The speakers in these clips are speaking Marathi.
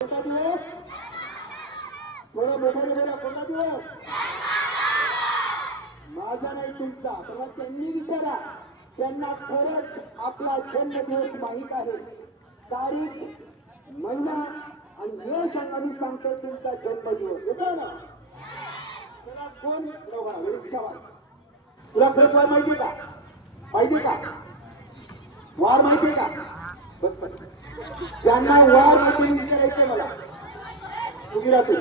कोणता दिवस? थोडं मोठ्याने बोला, कोणता दिवस? माझा नाही तुमचा. तेव्हा त्यांनी विचारा, त्यांना खरंच आपला जन्मदिवस माहीत आहे, तारीख, महिना आणि हे सांगा. मी सांगतो तुमचा जन्मदिवस येतो ना. त्याला कोण रिक्षावाला तुला खरंच वार माहिती का? माहिती का? वार माहिती का? बस ज्यांना वार माहिती विचारायचं मला. तुम्ही राहतो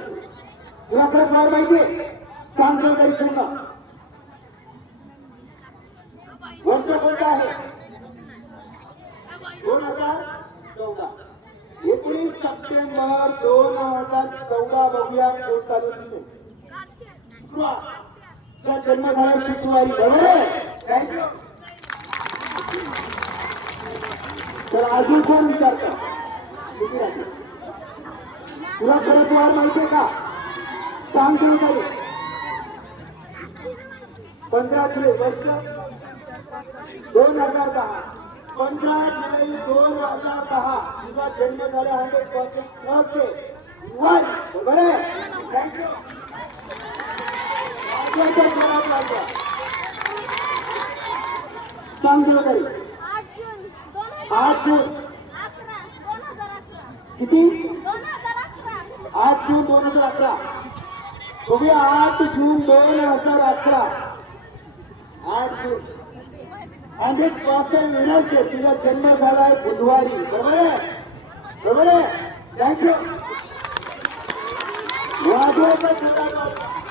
तुला खरंच वार माहितीये? सांग तरी पूर्ण. वर्ष कोणतं आहे? 2014. 19 सप्टेंबर 2014. बघूया कोणता दिवस आहे. शुक्रवार जन्म झाला शुक्रवारी. बरोबर. थँक्यू. तर अजून कोण विचारतं? तुला खरंच वार माहितीये का? सांग तरी काही. 15 जुलै वर्ष 2010. 15 जुलै 2010 तुझा जन्म झाला. 100% बरोबर आहे. थँक्यू. सांग तुला काही. 8 जून. किती? 8 जून 2011. बघूया. 8 जून 2011. 8 जून 100% विनंती. तुझा जन्म झालाय बुधवारी. बरोबर आहे. बरोबर आहे. थँक्यू. वाजवायचं.